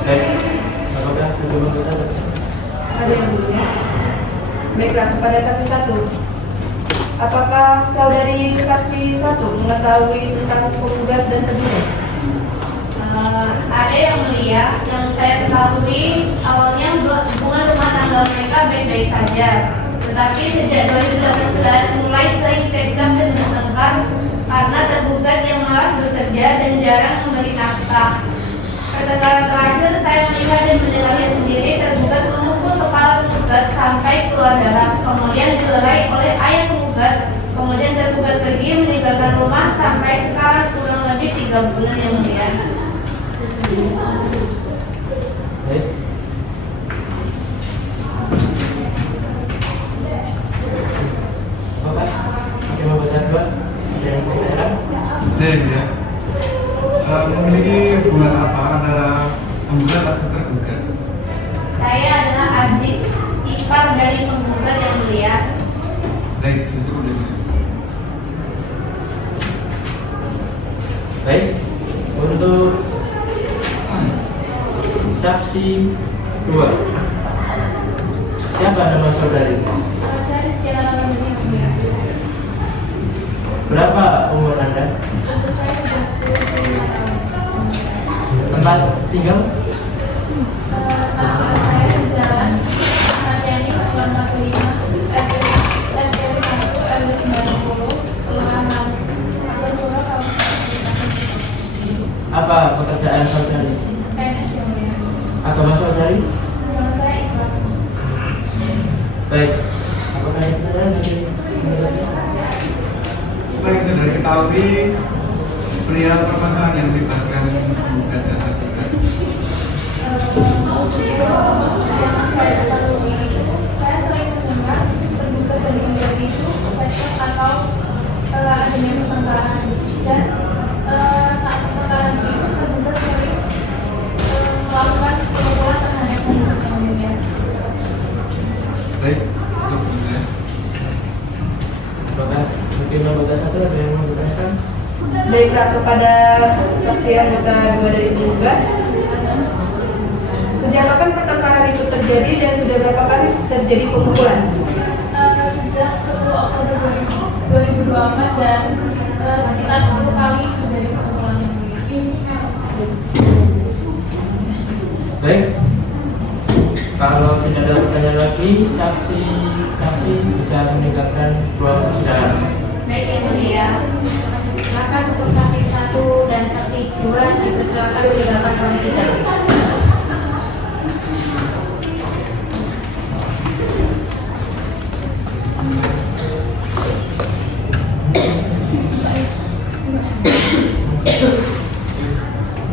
Baik, apakah kedua kita? Ada yang mulia. Baiklah, kepada saksi 1. Apakah saudari saksi 1 mengetahui tentang penggugat dan tergugat? Ada yang mulia, yang saya ketahui awalnya hubungan rumah tangga mereka baik-baik saja. Tetapi sejak 2018 mulai sering tegang dan bertengkar karena tergugat yang malas bekerja dan jarang memberi nafkah. Pertengkaran terakhir saya melihat dan mendengarnya sendiri, tergugat memukul kepala penggugat sampai keluar darah, kemudian dilerai oleh ayah penggugat. Kemudian tergugat pergi meninggalkan rumah sampai sekarang kurang lebih 3 bulan yang mulia. Baik. Bapak, hakim anggota 2, ada yang bertanya? Ya. Memiliki hubungan apa antara penggugat atau tergugat? Saya adalah adik ipar dari penggugat yang mulia. Baik, cukup di sini. Baik, untuk saksi 2, siapa nama saudari? Saya Rizky Alaramani yang mulia. Berapa umur Anda? Untuk saya 25 tahun. Tempat tinggal? Tempat saya di Jalan Ahmad Yani nomor 45 RW 1 RW 90 Kelurahan Kartasura, Kabupaten Bekasi. Apa pekerjaan saudari? PNS yang mulia. Agama saudari? Nama saya Islam. Baik, apakah itu dari Apa yang sudah diketahui perihal permasalahan yang melibatkan penggugat dan tergugat? Yang saya ketahui, saya sering mendengar tergugat dan penggugat itu cekcok atau adanya pertengkaran, dan saat pertengkaran itu tergugat sering melakukan pemukulan terhadap penggugat yang mulia. Baik, cukup. apakah ada yang mau ditanyakan? Baik Kak, kepada saksi anggota 2 dari penggugat. Sejak kapan pertengkaran itu terjadi dan sudah berapa kali terjadi pemukulan? Sejak 10 Oktober 2024 dan sekitar 10 kali terjadi pertemuan yang mulia. Baik. Kalau tidak ada pertanyaan lagi, saksi bisa meninggalkan ruang persidangan. Baik yang mulia, silakan untuk saksi 1 dan saksi 2 dipersilakan meninggalkan ruang sidang.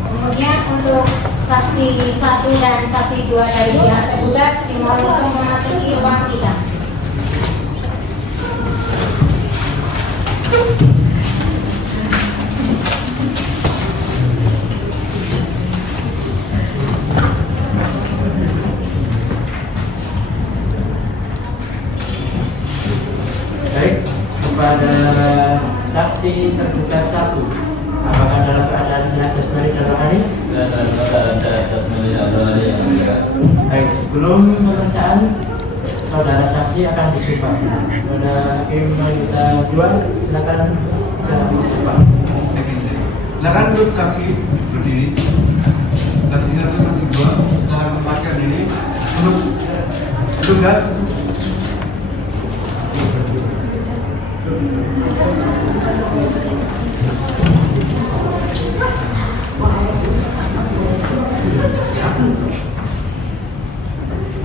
Kemudian untuk saksi 1 dan saksi 2 dari pihak tergugat dimohon untuk memasuki ruang sidang. Baik, kepada saksi tergugat 1, apakah dalam keadaan sehat jasmani dan rohani? Dan ada jasmani dan rohani yang mulia. Baik, sebelum pemeriksaan saudara saksi akan disumpah. Pada hakim Mayuta 2, silakan bisa disumpah. Silakan untuk saksi berdiri. Saksi 1, saksi 2 silakan memakai diri untuk tugas.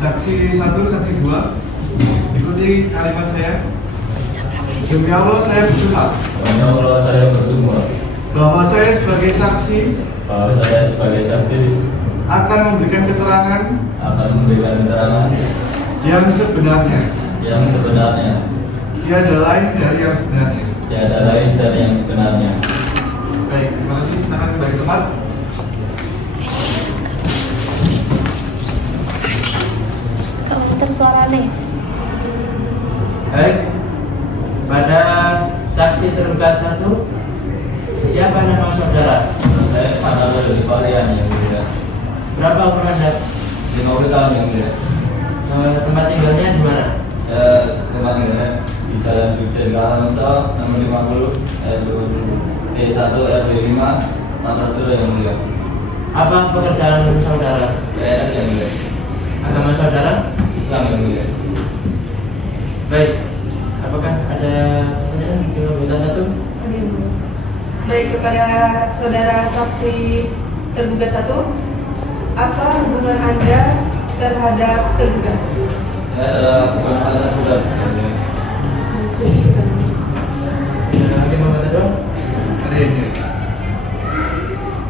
Saksi 1, saksi 2 ikuti kalimat saya. Demi Allah saya bersumpah Demi Allah saya bersumpah bahwa saya sebagai saksi akan memberikan keterangan yang sebenarnya tiada lain dari yang sebenarnya. Baik, terima kasih. Silakan kembali ke tempat. Baik, pada saksi tergugat 1, siapa nama saudara? Saya Panalo dari Parian yang mulia. Berapa umur Anda? 50 tahun yang mulia. Tempat tinggalnya di mana? Tempat tinggalnya di Jalan Biden Kalamsa nomor 50 D1 RW 5 Martasura yang mulia. Apa pekerjaan saudara? PNS yang mulia. Agama saudara? Islam yang mulia. Baik, apakah ada pertanyaan di anggota 1? Baik, kepada saudara saksi tergugat 1, apa hubungan Anda terhadap tergugat? Saya adalah keponakan tergugat yang mulia. Hakim anggota 2? Ada ini.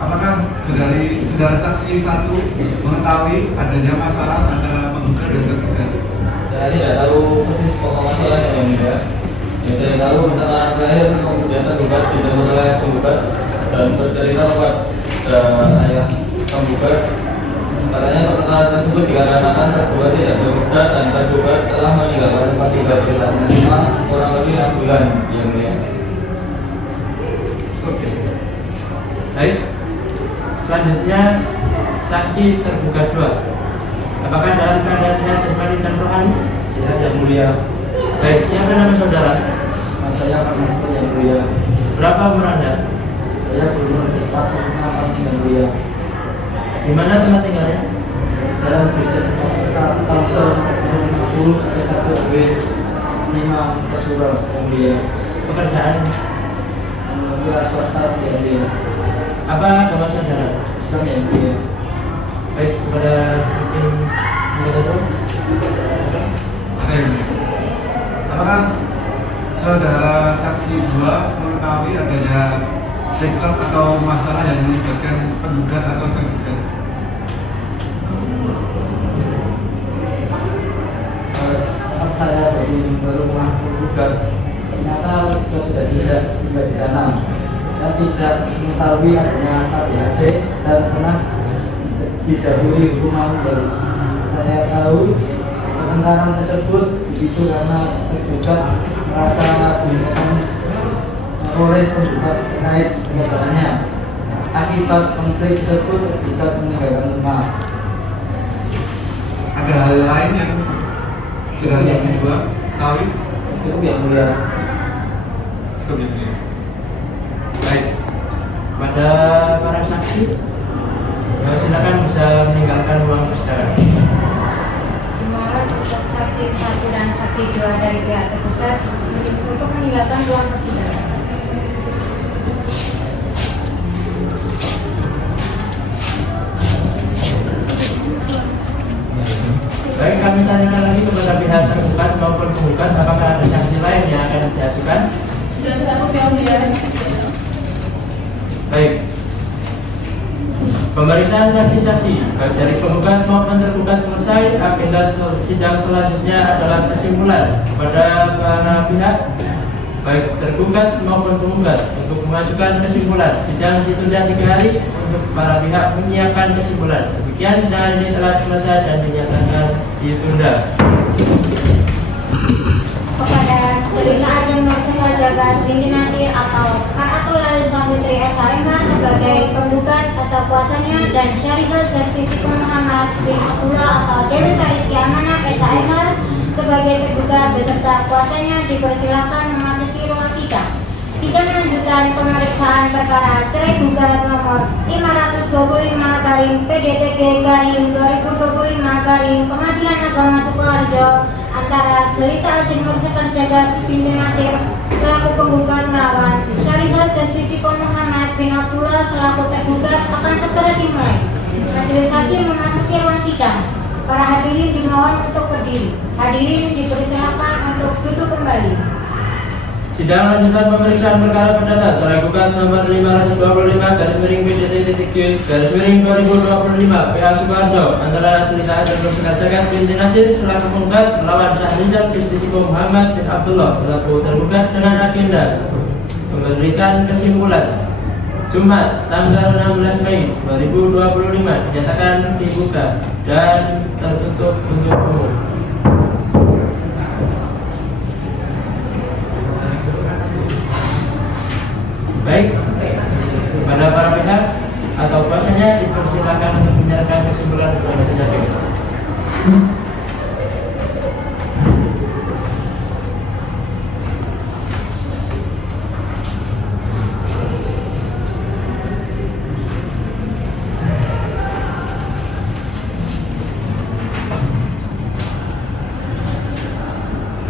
Apakah saudara saksi 1 mengetahui adanya masalah antara penggugat dan tergugat? Saya tidak tahu persis pokok masalahnya yang mulia. Yang saya tahu pertengahan terakhir kemudian tergugat dijemput oleh penggugat dan bercerita kepada ayah penggugat. Katanya pertengkaran tersebut dikarenakan tergugat tidak bekerja dan tergugat telah meninggalkan tempat tinggal bersama kurang lebih 6 bulan yang mulia. Baik, selanjutnya saksi tergugat 2. Apakah dalam keadaan sehat jasmani dan rohani? Sehat yang mulia. Baik, siapa nama saudara? Saya Pak Masud yang mulia. Berapa umur Anda? Saya berumur 46 tahun yang mulia. Di mana tempat tinggalnya? Jalan Bridget Kalamsa nomor 50 D1 RW 5 Martasura yang mulia. Pekerjaan? Wira swasta yang mulia. Apa agama saudara? Islam yang mulia. Baik, kepada hakim anggota 2. Ada ini. Apakah saudara saksi 2 mengetahui adanya cekcok atau masalah yang melibatkan penggugat atau tergugat? Saat saya berkunjung ke rumah penggugat, ternyata penggugat sudah tidak tinggal di sana. Saya tidak mengetahui adanya KTHD dan pernah dijauhi hukuman baru. Saya tahu pertengkaran tersebut dipicu karena tergugat merasa dirinya oleh penggugat terkait pengacaranya. Akibat konflik tersebut tergugat meninggalkan rumah. Ada hal lain yang sudah saksi dua tahu? Cukup yang mulia. Cukup yang mulia. Baik. Pada para saksi, silakan bisa meninggalkan ruang persidangan. Dimohon untuk saksi 1 dan saksi 2 dari pihak tergugat untuk meninggalkan ruang persidangan. Baik, kami tanyakan lagi kepada pihak tergugat maupun penggugat apakah ada saksi lain yang akan diajukan. Sudah cukup yang mulia. Baik. Pemeriksaan saksi-saksi baik dari penggugat maupun tergugat selesai. Agenda sidang selanjutnya adalah kesimpulan kepada para pihak baik tergugat maupun penggugat untuk mengajukan kesimpulan. Sidang ditunda 3 hari untuk para pihak menyiapkan kesimpulan. Demikian sidang ini telah selesai dan dinyatakan ditunda. Kepada cerita Ajeng Nur Sekar Jagat binti Nasir atau Karatul Lalisma Putri SHMH sebagai penggugat atau kuasanya dan Syarizal Justisi Muhammad bin Abdullah atau Dewi Rizky Amanah SHMH sebagai tergugat beserta kuasanya dipersilakan memasuki ruang sidang. Sidang lanjutan pemeriksaan perkara cerai gugat nomor 520/PDTG/2025 Pengadilan Agama Sukoharjo antara Jelita Ajeng Nur Sekar Jagat binti Nasir selaku penggugat melawan Syarizal Justisi Muhammad bin Abdullah selaku tergugat akan segera dimulai. Majelis hakim memasuki ruang sidang. Para hadirin dimohon untuk berdiri. Hadirin dipersilakan untuk duduk kembali. Sidang lanjutan pemeriksaan perkara perdata cerai gugat nomor 525/PDTTQ/2025 PA Sukoharjo antara Jelita Ajeng Nur Sekar Jagat binti Nasir selaku penggugat melawan Syarizal Justisi Muhammad bin Abdullah selaku tergugat dengan agenda memberikan kesimpulan. Jumat tanggal 16 Mei 2025 dinyatakan dibuka dan tertutup untuk umum. Baik, kepada para pihak atau kuasanya dipersilakan untuk menyerahkan kesimpulan kepada majelis hakim.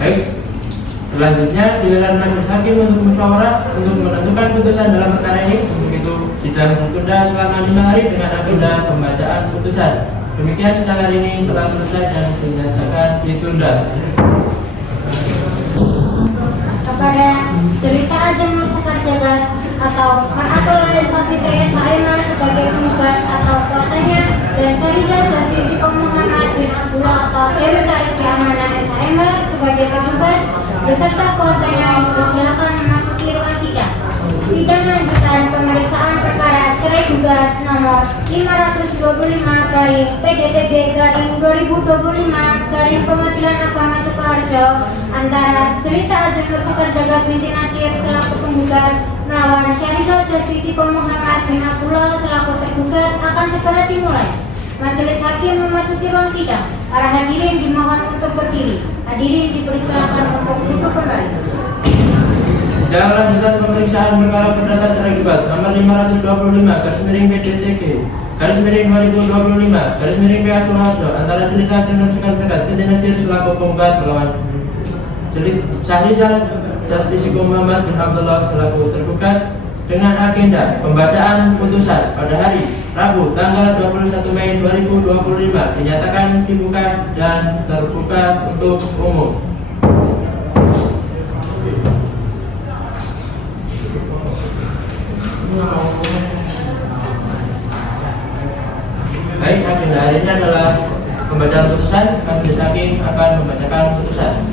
Baik, selanjutnya giliran majelis hakim untuk musyawarah untuk menentukan putusan dalam perkara ini. Untuk itu sidang ditunda selama 5 hari dengan agenda pembacaan putusan. Demikian sidang hari ini telah selesai dan dinyatakan ditunda. Kepada Jelita Ajeng Nur Sekar Jagat atau Karatul Lalisma Putri SHMH sebagai penggugat atau kuasanya dan Syarizal Justisi Muhammad bin Abdullah atau Dewi Rizky Amanah SHMH sebagai tergugat beserta kuasanya dipersilakan memasuki ruang sidang. Sidang lanjutan pemeriksaan perkara cerai gugat nomor 520/PDTG/2025 Pengadilan Agama Sukoharjo antara Jelita Ajeng Nur Sekar Jagat binti Nasir selaku penggugat melawan Syarizal Justisi Muhammad bin Abdullah selaku tergugat akan segera dimulai. Majelis hakim memasuki ruang sidang. Para hadirin dimohon untuk berdiri. Hadirin dipersilakan untuk duduk kembali. Sidang lanjutan pemeriksaan perkara perdata cerai gugat nomor 525/PDTG/2025 PA Sukoharjo antara Jelita Ajeng Nur Sekar Jagat binti Nasir selaku penggugat melawan Syarizal Justisi Muhammad bin Abdullah selaku tergugat dengan agenda pembacaan putusan pada hari Rabu tanggal 21 Mei 2025 dinyatakan dibuka dan terbuka untuk umum. Baik, agenda hari ini adalah pembacaan putusan. Majelis hakim akan membacakan putusan.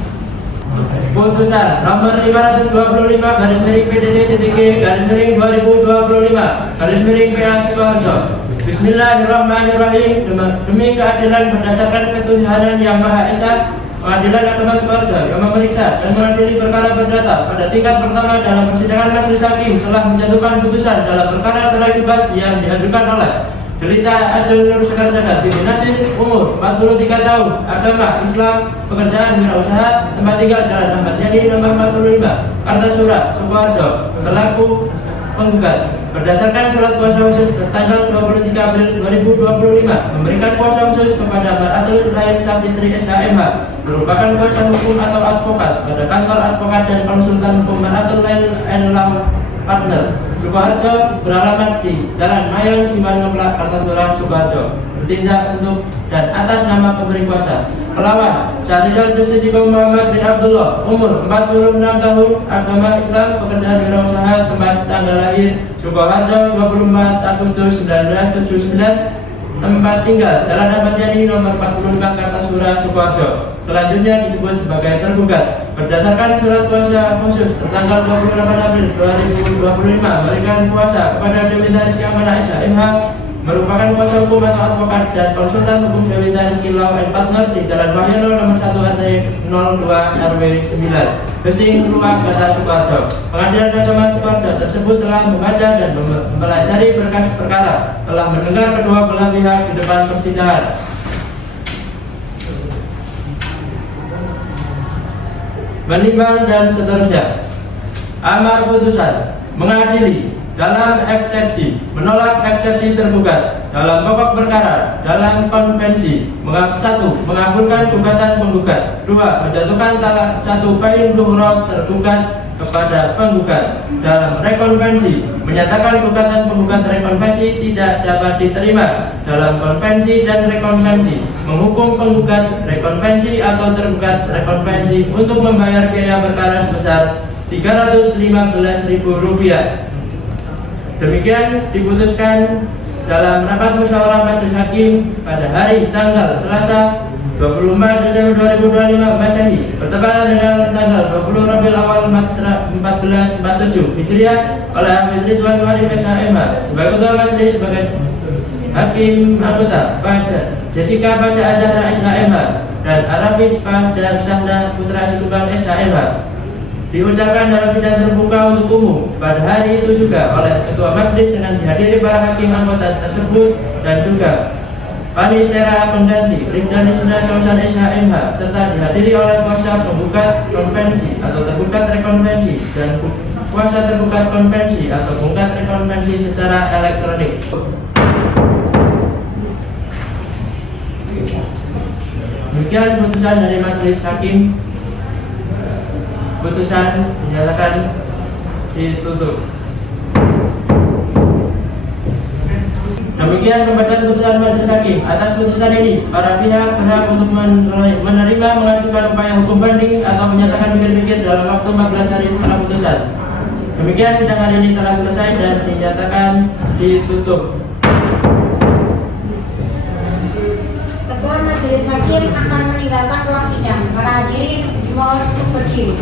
Putusan nomor 520/PDTTG/2025 PA Sukoharjo. Bismillahirrahmanirrahim. Demi keadilan berdasarkan ketuhanan yang Maha Esa, Pengadilan Agama Sukoharjo yang memeriksa dan mengadili perkara perdata pada tingkat pertama dalam persidangan majelis hakim telah menjatuhkan putusan dalam perkara cerai bebas yang diajukan oleh Jelita Ajeng Nur Sekar Sadat binti Nasir, umur 43 tahun, agama Islam, pekerjaan wirausaha, tempat tinggal Jalan Ahmad Yani nomor 45, Kartasura, Sukoharjo, selaku penggugat. Berdasarkan surat kuasa khusus tanggal 23 April 2025 memberikan kuasa khusus kepada Maratul Lain Safitri SHMH merupakan kuasa hukum atau advokat pada kantor advokat dan konsultan hukum Maratul Lain Law Partner Sukoharjo beralamat di Jalan Mayang Simanukla, Kartasura, Sukoharjo bertindak untuk dan atas nama pemberi kuasa. Pelawan Syahrizal Justisiko Muhammad bin Abdullah, umur 46 tahun, agama Islam, pekerjaan wirausaha, tempat tanggal lahir Sukoharjo 24 Agustus 1979, tempat tinggal Jalan Ahmad Yani nomor 45 Kartasura, Sukoharjo. Selanjutnya disebut sebagai tergugat. Berdasarkan surat kuasa khusus tertanggal 28 April 2025 memberikan kuasa kepada Dewita Rizky Amanah SHMH merupakan kuasa hukum atau advokat dan konsultan hukum Dewita Rizky Law and Partner di Jalan Wahyono nomor 1 RT 02 RW 9 Besing Luak, Kota Sukoharjo. Pengadilan Agama Sukoharjo tersebut telah membaca dan mempelajari berkas perkara, telah mendengar kedua belah pihak di depan persidangan. Menimbang dan seterusnya. Amar putusan mengadili dalam eksepsi, menolak eksepsi tergugat dalam pokok perkara dalam konvensi. 1. Mengabulkan gugatan penggugat. 2. Menjatuhkan talak 1 bain zuhro tergugat kepada penggugat dalam rekonvensi. Menyatakan gugatan penggugat rekonvensi tidak dapat diterima dalam konvensi dan rekonvensi. Menghukum penggugat rekonvensi atau tergugat rekonvensi untuk membayar biaya perkara sebesar Rp315.000. Demikian diputuskan dalam rapat musyawarah majelis hakim pada hari tanggal Selasa 24 Desember 2025 Masehi bertepatan dengan tanggal 20 Rabiul Awal 1447 Hijriah oleh Habib Ridwan Warif SHMH sebagai ketua majelis, sebagai hakim anggota Jessica Baca Azhara SHMH dan Arafis Fajar Sahna Putra Sikubang SHMH. Diucapkan dalam sidang terbuka untuk umum pada hari itu juga oleh ketua majelis dengan dihadiri para hakim anggota tersebut dan juga panitera pengganti Rifdani Sunda Sausan SHMH serta dihadiri oleh kuasa penggugat konvensi atau tergugat rekonvensi dan kuasa tergugat konvensi atau penggugat rekonvensi secara elektronik. Demikian putusan dari majelis hakim. Putusan dinyatakan ditutup. Demikian pembacaan putusan majelis hakim. Atas putusan ini, para pihak berhak untuk menerima mengajukan upaya hukum banding atau menyatakan pikir-pikir dalam waktu 14 hari setelah putusan. Demikian sidang hari ini telah selesai dan dinyatakan ditutup. Ketua majelis hakim akan meninggalkan ruang sidang. Para hadirin dimohon untuk berdiri.